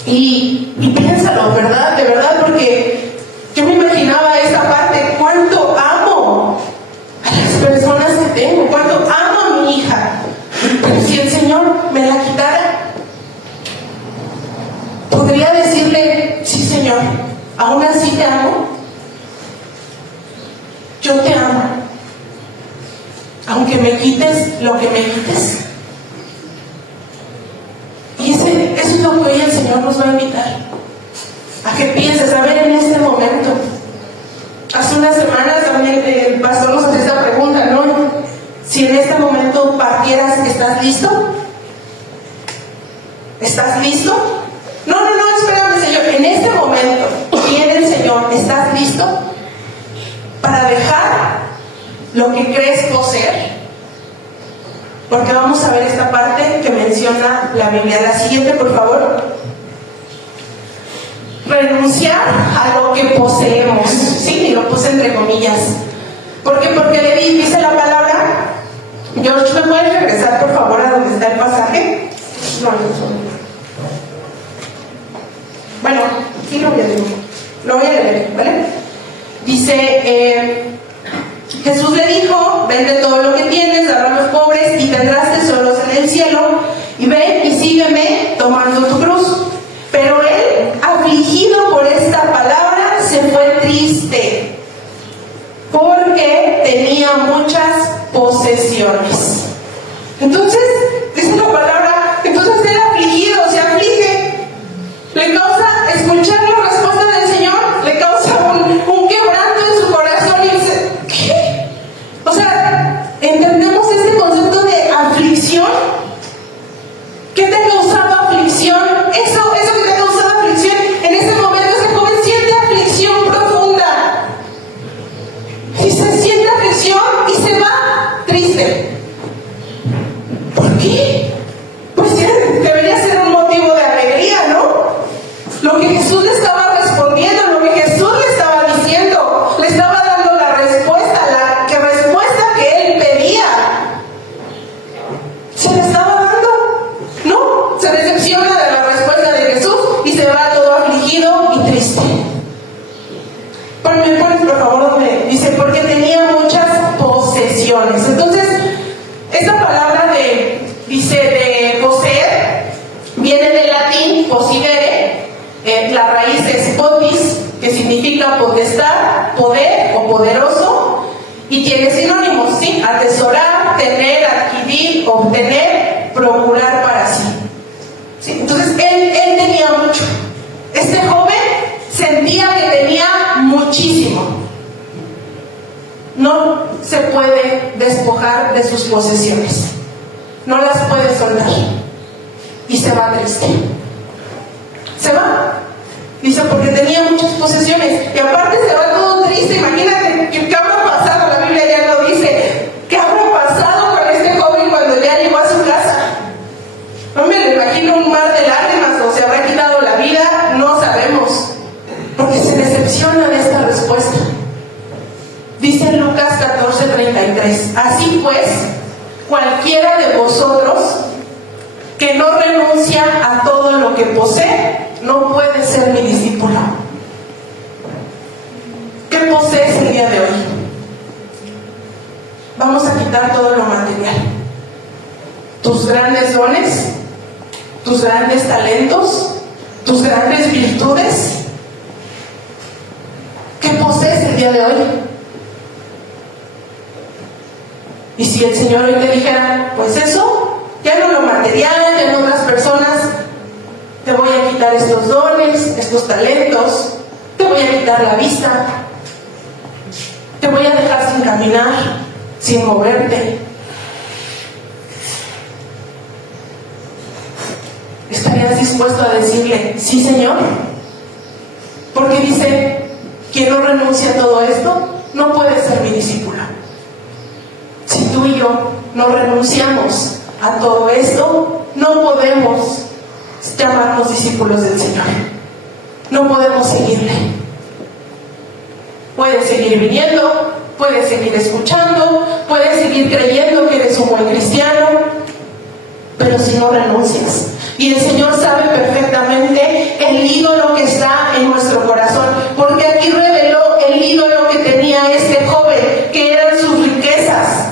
Y piénsalo, ¿verdad? De verdad, porque yo me imaginaba esa parte, cuánto amo a las personas que tengo, cuánto amo a mi hija. Pero si el Señor me la quitara, podría decirle, sí, Señor, aún así te amo. Yo te amo. Aunque me quites lo que me quites. Y eso es lo que hoy el Señor nos va a invitar. A que pienses, a ver, en este momento. Hace unas semanas también el pastor nos hace esta pregunta, ¿no? Si en este momento partieras, ¿estás listo? ¿Estás listo? No, espérame, Señor. En este momento, viene el Señor, ¿estás listo? Para dejar lo que crees poseer. Porque vamos a ver esta parte que menciona la Biblia. La siguiente, por favor. Renunciar a lo que poseemos. Sí, y lo puse entre comillas. ¿Por qué? Porque le dice la palabra. George, ¿me puedes regresar, por favor, a donde está el pasaje? No. Bueno, aquí lo voy a leer, ¿vale? Dice... Jesús le dijo, vende todo lo que tienes, dalo a los pobres y tendrás tesoros en el cielo, y ven y sígueme tomando tu cruz. Pero él, afligido por esta palabra, se fue triste, porque tenía muchas posesiones. Entonces, dice la palabra, entonces él afligido, se aflige, le causa escuchar la respuesta del Señor, le causa un quebranto en su corazón y dice, ¿qué? O sea, ¿entendemos este concepto de aflicción? ¿Qué te ha causado aflicción? Eso que te ha causado aflicción, en ese momento ese joven siente aflicción profunda. Y se siente aflicción y se va triste. ¿Por qué? Pues debería ser un motivo de alegría, ¿no? Lo que Jesús le estaba respondiendo, lo que Jesús le estaba diciendo, le estaba dando la respuesta, que él pedía. Se le estaba dando. No, se decepciona de la respuesta de Jesús y se va todo afligido y triste. Ponme, por favor, dice, porque tenía muchas posesiones. Entonces, esta palabra de poseer la raíz es potis, que significa potestad, poder o poderoso, y tiene sinónimos, ¿sí? Atesorar, tener, adquirir, obtener, procurar para sí. ¿Sí? Entonces, él tenía mucho. Este joven sentía que tenía muchísimo. No se puede despojar de sus posesiones. No las puede soltar. Y se va triste. Se va. Dice, porque tenía muchas posesiones. Y aparte se va todo triste. Imagínate, ¿qué habrá pasado? La Biblia ya lo dice. ¿Qué habrá pasado con este joven cuando ya llegó a su casa? No me lo imagino, un mar de lágrimas, o se habrá quitado la vida, no sabemos. Porque se decepciona de esta respuesta. Dice en Lucas 14:33. Así pues, cualquiera de vosotros que no renuncia a todo lo que posee, no puede ser mi discípulo. ¿Qué posees el día de hoy? Vamos a quitar todo lo material. Tus grandes dones, tus grandes talentos, tus grandes virtudes. ¿Qué posees el día de hoy? Y si el Señor hoy te dijera, pues eso, ya no lo material, ya no otras personas, te voy a quitar estos dones, estos talentos, te voy a quitar la vista, te voy a dejar sin caminar, sin moverte. ¿Estarías dispuesto a decirle, sí, Señor? Porque dice, quien no renuncia a todo esto, no puede ser mi discípulo. Si tú y yo no renunciamos a todo esto, no podemos llamarnos discípulos del Señor. No podemos seguirle. Puedes seguir viniendo, puedes seguir escuchando, puedes seguir creyendo que eres un buen cristiano, pero si no renuncias. Y el Señor sabe perfectamente el ídolo que está en nuestro corazón, porque aquí reveló el ídolo que tenía este joven, que eran sus riquezas.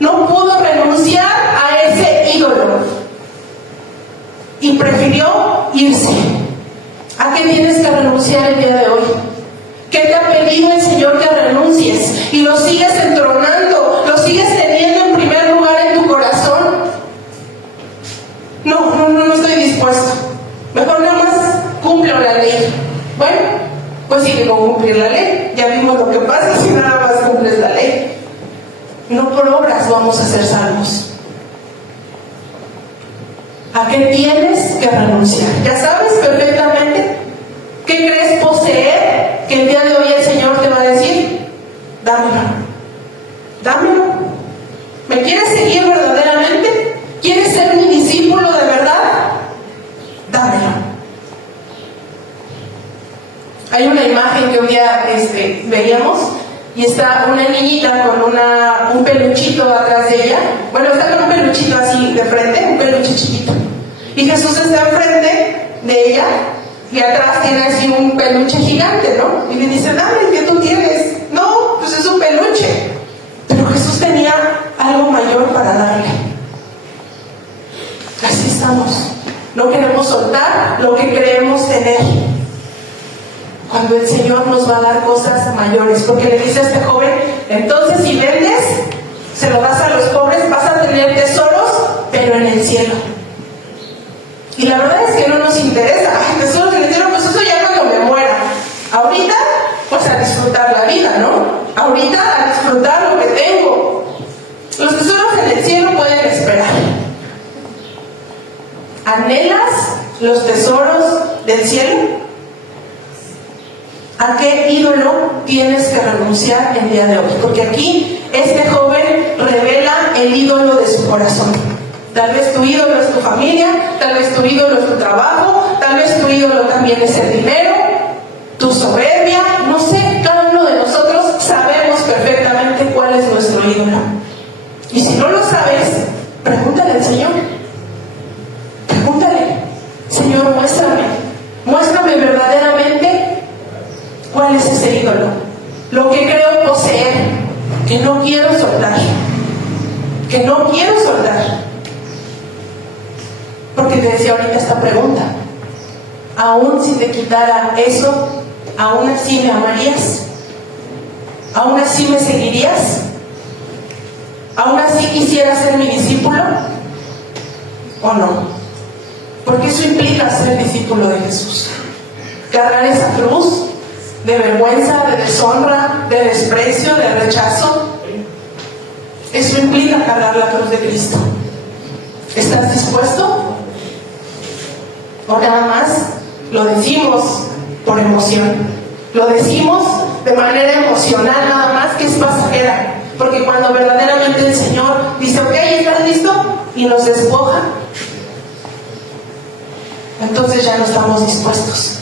No pudo renunciar a ese ídolo y prefirió irse. ¿A qué tienes que renunciar el día de hoy? ¿Qué te ha pedido el Señor que renuncies? Y lo sigues entronando, lo sigues teniendo en primer lugar en tu corazón. No estoy dispuesto. Mejor nada más cumplo la ley. Bueno, pues sigue con cumplir la ley. Ya vimos lo que pasa si nada más cumples la ley. No por obras vamos a ser salvos. ¿A qué tienes que renunciar? Ya sabes perfectamente qué crees poseer, que el día de hoy el Señor te va a decir, dámelo. Dámelo. ¿Me quieres seguir verdaderamente? ¿Quieres ser mi discípulo de verdad? Dámelo. Hay una imagen que un día veíamos, y está una niñita con un peluchito atrás de ella. Bueno, está con un peluchito así de frente, un peluche chiquito. Y Jesús está enfrente de ella, y atrás tiene así un peluche gigante, ¿no? Y le dice, dame el que tú tienes. No, pues es un peluche. Pero Jesús tenía algo mayor para darle. Así estamos. No queremos soltar lo que creemos tener, cuando el Señor nos va a dar cosas mayores. Porque le dice a este joven, entonces si vendes, se lo das a los pobres, vas a tener tesoros, pero en el cielo. Y la verdad es que no nos interesa. Ay, tesoros en el cielo, pues eso ya cuando me muera. Ahorita, pues a disfrutar la vida, ¿no? Ahorita a disfrutar lo que tengo. Los tesoros en el cielo pueden esperar. ¿Anhelas los tesoros del cielo? ¿A qué ídolo tienes que renunciar el día de hoy? Porque aquí este joven revela el ídolo de su corazón. Tal vez tu ídolo es tu familia, tal vez tu ídolo es tu trabajo, tal vez tu ídolo también es el dinero, tu soberbia, no sé, cada uno de nosotros sabemos perfectamente cuál es nuestro ídolo. Y si no lo sabes, pregúntale al Señor. Pregúntale, Señor, muéstrame verdaderamente cuál es ese ídolo, lo que creo poseer, que no quiero soltar, Porque te decía ahorita esta pregunta, aún si te quitara eso, aún así me amarías, aún así me seguirías, aún así quisieras ser mi discípulo, ¿o no? Porque eso implica ser discípulo de Jesús. Cargar esa cruz de vergüenza, de deshonra, de desprecio, de rechazo. Eso implica cargar la cruz de Cristo. ¿Estás dispuesto? O nada más lo decimos por emoción. Lo decimos de manera emocional nada más, que es pasajera. Porque cuando verdaderamente el Señor dice, ok, ¿estás listo? Y nos despoja, entonces ya no estamos dispuestos.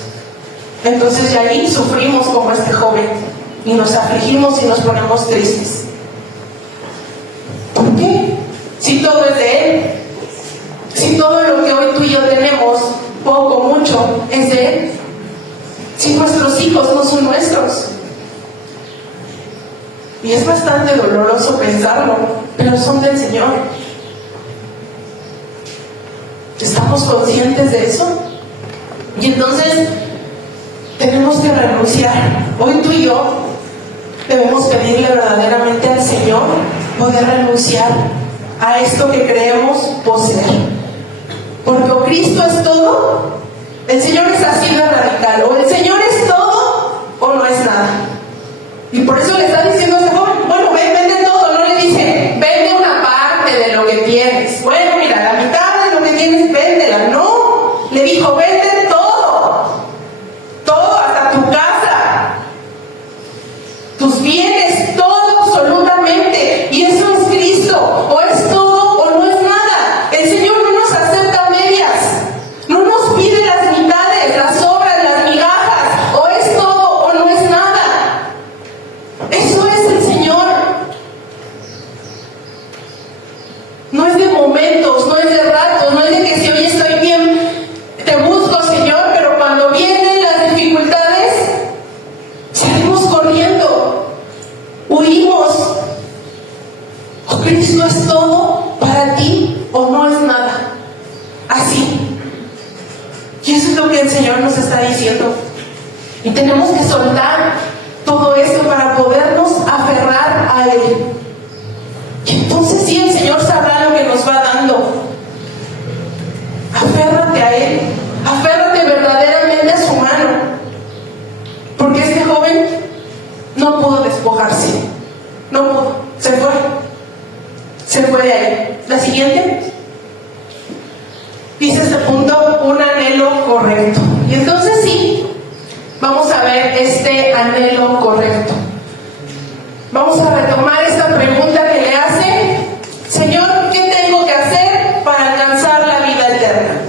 Entonces ya ahí sufrimos como este joven y nos afligimos y nos ponemos tristes. ¿Por qué? Si todo es de Él, si todo lo que hoy tú y yo tenemos, poco o mucho, es de Él, si nuestros hijos no son nuestros. Y es bastante doloroso pensarlo, pero son del Señor. ¿Estamos conscientes de eso? Y entonces tenemos que renunciar. Hoy tú y yo debemos pedirle verdaderamente al Señor poder renunciar a esto que creemos poseer. Porque o Cristo es todo, el Señor es así de radical, o el Señor es todo o no es nada. Y por eso le está diciendo a este joven, bueno, vende todo, no le dice, vende una parte de lo que tienes. Bueno, mira, la mitad de lo que tienes, véndela. No, le dijo, vende todo, todo, hasta tu casa, tus bienes, todo absolutamente. Y eso es Cristo, o es todo o no es nada. El Señor no nos acepta medias, no nos pide las mitades, las sobras, las migajas, o es todo o no es nada. Eso es el Señor. No es de momentos, no es de ratos, no es de que si hoy estoy bien, te busco, Señor, pero cuando vienen las dificultades, salimos corriendo, huimos. O Cristo es todo para ti o no es nada. Así. Y eso es lo que el Señor nos está diciendo. Y tenemos que soltar todo esto para podernos aferrar a Él. Y entonces sí, el Señor sabrá lo que nos va dando. Aférrate a Él, aférrate verdaderamente a su mano. Porque este joven no pudo despojarse, no pudo, se fue de ahí. La siguiente dice este punto, un anhelo correcto. Y entonces sí, vamos a ver este anhelo correcto. Vamos a retomar esta pregunta que le hace, Señor, ¿qué tengo que hacer para alcanzar la vida eterna?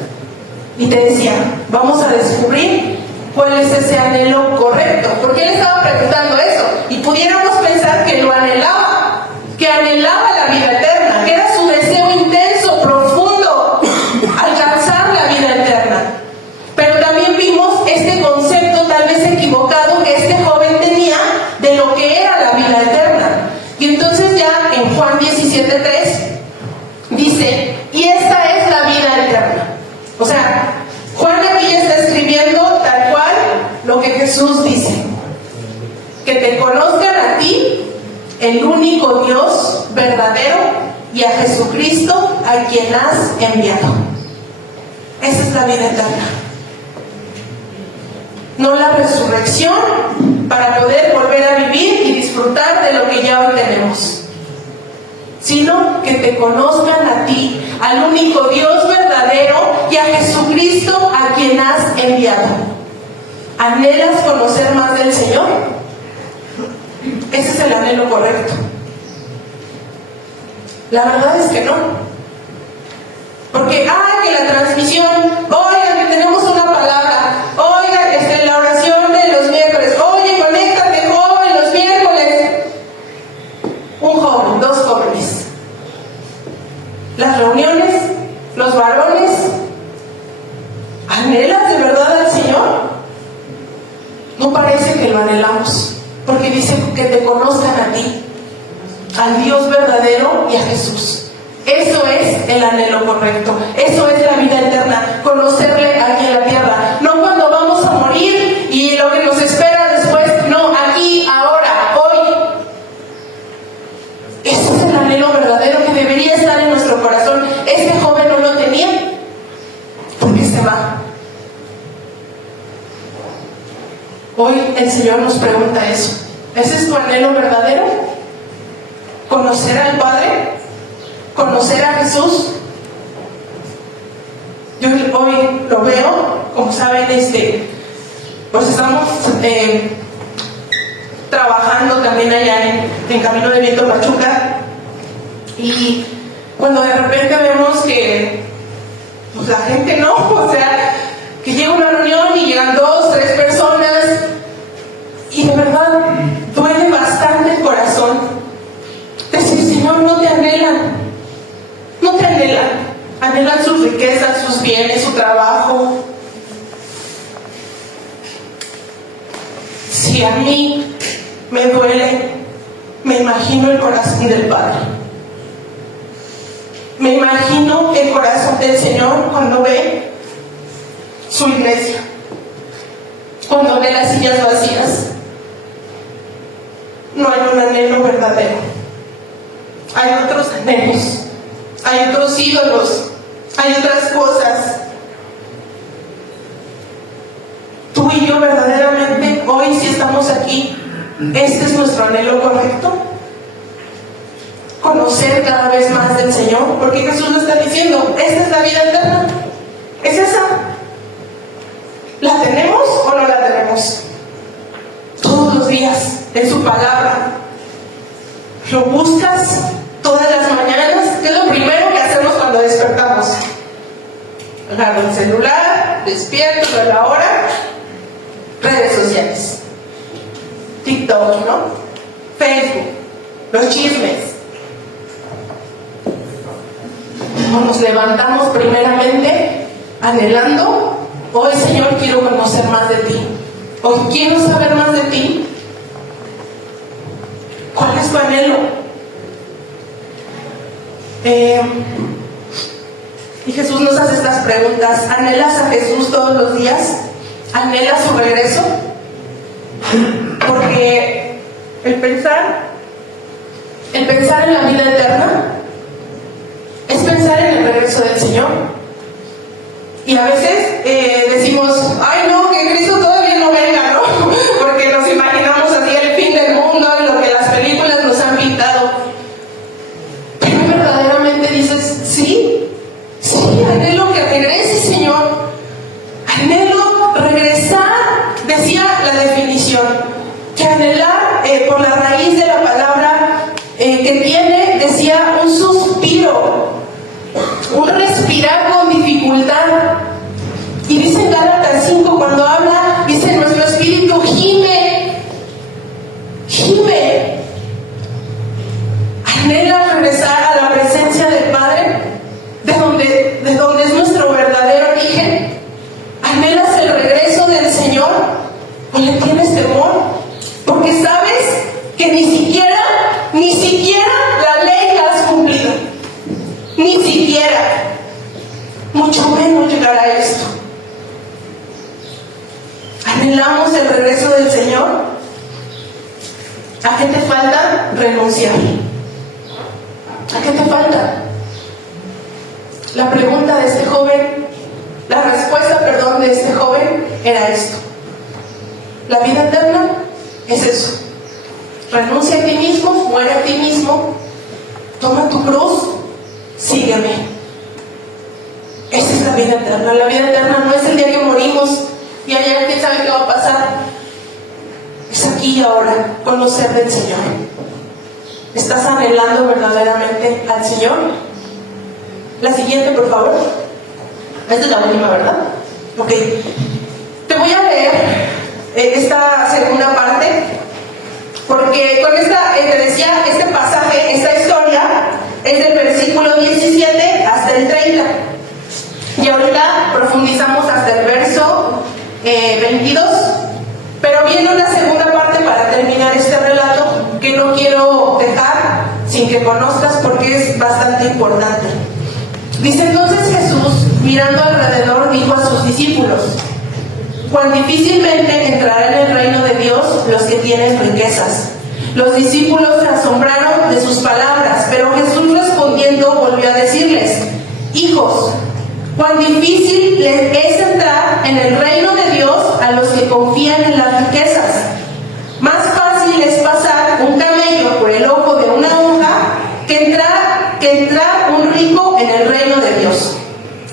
Y te decía, vamos a descubrir cuál es ese anhelo correcto. Porque él estaba preguntando eso, y pudiéramos pensar que lo anhelaba, que anhelaba la vida eterna, que era su deseo intenso, profundo, alcanzar la vida eterna. Pero también vimos este concepto tal vez equivocado que este joven tenía de lo que era la vida eterna. Y entonces ya en Juan 17:3 dice, y esta es la vida eterna. O sea, Juan aquí está escribiendo tal cual lo que Jesús dice, que te conozcan a ti, el único Dios verdadero, y a Jesucristo, a quien has enviado. Esa es la vida eterna. No la resurrección para poder volver a vivir y disfrutar de lo que ya hoy tenemos, sino que te conozcan a ti, al único Dios verdadero, y a Jesucristo, a quien has enviado. ¿Anhelas conocer más del Señor? Ese es el anhelo correcto. La verdad es que no. Porque, que la transmisión, oigan, que tenemos una palabra, oigan, la oración de los miércoles, oye, conéctate, joven, los miércoles. Un joven, dos jóvenes. Las reuniones, los varones. ¿Anhelas de verdad al Señor? No parece que lo anhelamos, porque dice que te conozcan a ti, al Dios verdadero y a Jesús. Eso es el anhelo correcto, eso es la vida eterna, conocerle aquí en la tierra. No cuando papá. Hoy el Señor nos pregunta eso. ¿Ese es tu anhelo verdadero? ¿Conocer al Padre? ¿Conocer a Jesús? Yo hoy lo veo, como saben, pues estamos trabajando también allá en Camino de Viento Pachuca, y cuando de repente vemos que pues la gente no, o sea, que llega una reunión y llegan 2, 3 personas, y de verdad duele bastante el corazón decir: Señor, no te anhelan, anhelan sus riquezas, sus bienes, su trabajo. Si a mí me duele, me imagino el corazón del Padre. Me imagino el corazón del Señor cuando ve su iglesia, cuando ve las sillas vacías. No hay un anhelo verdadero. Hay otros anhelos, hay otros ídolos, hay otras cosas. Tú y yo verdaderamente, hoy si estamos aquí, ¿este es nuestro anhelo correcto? Conocer cada vez más del Señor, porque Jesús nos está diciendo: esta es la vida eterna. ¿Es esa? ¿La tenemos o no la tenemos? Todos los días, en su palabra. ¿Lo buscas todas las mañanas? ¿Qué es lo primero que hacemos cuando despertamos? Agarro el celular, despierto a la hora, redes sociales, TikTok, ¿no? Facebook, los chismes. ¿O nos levantamos primeramente anhelando: hoy, Señor, quiero conocer más de ti, hoy quiero saber más de ti? ¿Cuál es tu anhelo? Y Jesús nos hace estas preguntas. ¿Anhelas a Jesús todos los días? ¿Anhelas su regreso? Porque el pensar en la vida eterna es pensar en el regreso del Señor. Y a veces decimos: ay no, que Cristo todavía no venga, ¿no? Porque nos imaginamos así el fin del mundo, lo que las películas nos han pintado. Pero verdaderamente dices: sí, anhelo que regrese, Señor. Anhelo regresar. Decía la definición, que anhelar, por la raíz de la palabra que tiene, decía un suspiro, un respirar con dificultad. Y dice en Gálatas 5, cuando habla, dice: nuestro espíritu gime. Anhela regresar a la presencia del Padre, de donde es nuestro verdadero origen. ¿Anhelas el regreso del Señor o le tienes temor? Porque sabes que ni siquiera la ley la has cumplido. Ni siquiera. Mucho menos llegar a esto. ¿Anhelamos el regreso del Señor? ¿A qué te falta? Renunciar. ¿A qué te falta? La pregunta de este joven, la respuesta, de este joven era esto: la vida eterna es eso. Renuncia a ti mismo, muere a ti mismo, toma tu cruz, sígueme. Esa es la vida eterna. La vida eterna no es el día que morimos y allá quién sabe qué va a pasar. Es aquí y ahora, conocer del Señor. ¿Estás anhelando verdaderamente al Señor? La siguiente, por favor. Esta es la última, ¿verdad? Ok. Te voy a leer esta segunda parte, porque con te decía, este pasaje, esta historia, es del versículo 17 hasta el 30. Y ahorita profundizamos hasta el verso 22. Pero viene una segunda parte para terminar este relato que no quiero dejar sin que conozcas, porque es bastante importante. Dice: entonces Jesús, mirando alrededor, dijo a sus discípulos: cuán difícilmente entrarán en el reino de Dios los que tienen riquezas. Los discípulos se asombraron de sus palabras, pero Jesús respondiendo volvió a decirles: hijos, Cuán difícil les es entrar en el reino de Dios a los que confían en las riquezas. Más fácil es pasar un camello por el ojo de una aguja que entrar un rico en el reino de Dios.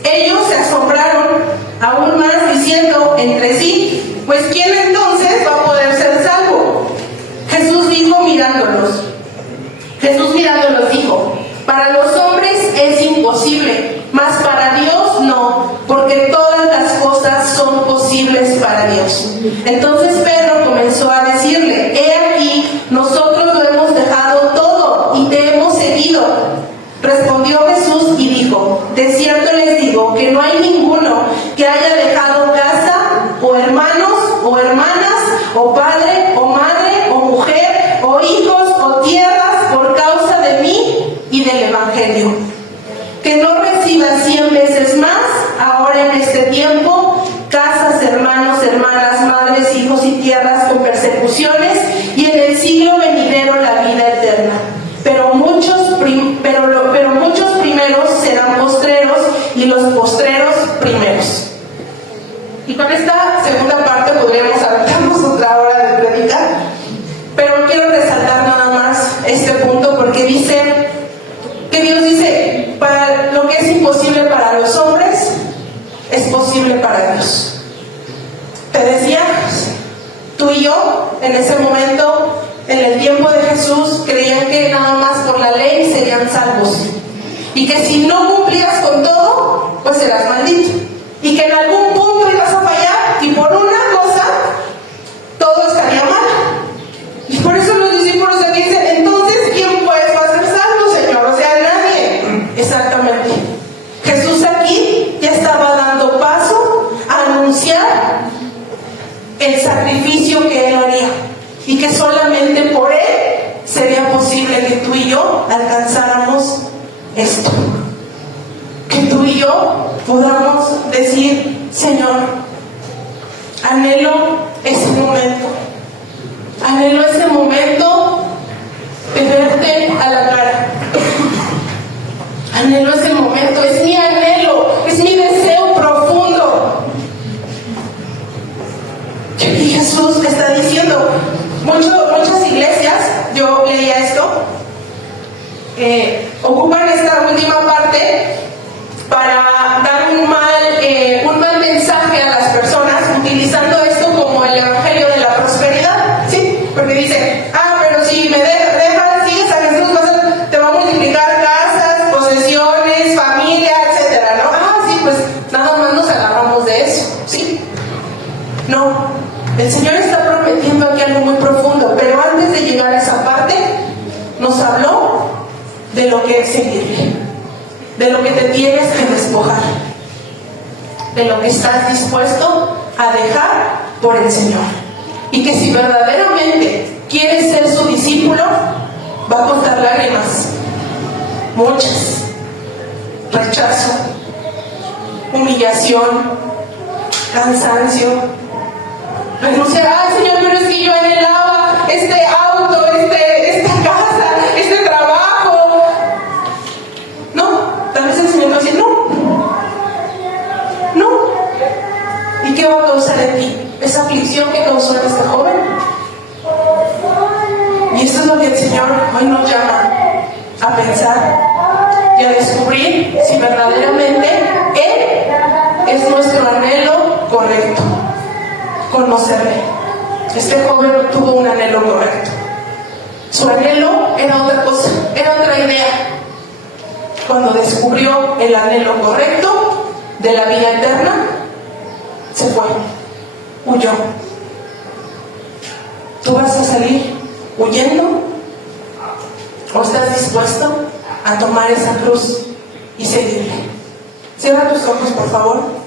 Ellos se asombraron aún más diciendo entre sí, pues ¿quién entonces va a poder ser salvo? Jesús mirándolos dijo, para los hombres es imposible, mas para Dios no, porque todas las cosas son posibles para Dios. Entonces Pedro comenzó a decirle, he aquí, nosotros lo hemos dejado todo y te hemos seguido. Respondió Jesús y dijo, de cierto les digo que no hay ninguno que haya dejado casa, o hermanos, o hermanas, o padre, o madre, o mujer, o hijos, o tierras, por causa de mí y del Evangelio, que no reciba 100 veces más, ahora en este tiempo, casas, hermanos, hermanas, madres, hijos y tierras con persecuciones, y en el siglo venidero la vida eterna. Pero muchos primeros serán postreros, y los postreros primeros. Y con esta segunda parte podríamos aventarnos otra hora de predicar, pero quiero resaltar nada más este punto, porque dice que Dios dice, para lo que es imposible para los hombres, es posible para Dios. Te decía, tú y yo, en ese momento, en el tiempo de Jesús, creían que nada más por la ley serían salvos. Y que si no cumplías con todo, pues eras maldito. Y que en algún punto ibas a fallar, y por una cosa, todo estaría mal. Y por eso los discípulos se dicen, entonces, ¿quién pues va a ser salvo, Señor? O sea, nadie. Exactamente. Jesús aquí ya estaba dando paso a anunciar el sacrificio que Él haría. Y que solamente por Él sería posible que tú y yo alcanzáramos esto. Que tú y yo podamos decir, Señor, anhelo ese momento. Anhelo ese momento de verte a la cara. Anhelo ese momento, es mi anhelo, es mi deseo profundo. Y Jesús está diciendo, muchas iglesias, yo leía esto, ocupan esta última parte para dar un mal mensaje a las personas, utilizando esto como el evangelio de la prosperidad, ¿sí? Porque dicen, pero si me dejas, sigues a Jesús, te va a multiplicar casas, posesiones, familia, etcétera, ¿no? Sí, pues nada más nos agarramos de eso, ¿sí? No, el Señor está prometiendo aquí algo muy profundo, pero antes de llegar a esa parte, nos habló de lo que es seguirle, de lo que te tienes que despojar, de lo que estás dispuesto a dejar por el Señor. Y que si verdaderamente quieres ser su discípulo, va a costar lágrimas, muchas, rechazo, humillación, cansancio, renunciar. Señor, pero es que yo anhelaba este auto, esta casa, este trabajo. No, tal vez el Señor va a decir, no. ¿Y qué va a causar en ti? Esa aflicción que causó en este joven. Y esto es lo que el Señor hoy nos llama a pensar y a descubrir si verdaderamente Él es nuestro anhelo correcto. Conocerle. Este joven tuvo un anhelo correcto. Su anhelo era otra cosa, era otra idea. Cuando descubrió el anhelo correcto de la vida eterna, se fue, huyó. ¿Tú vas a salir huyendo? ¿O estás dispuesto a tomar esa cruz y seguirle? Cierra tus ojos, por favor.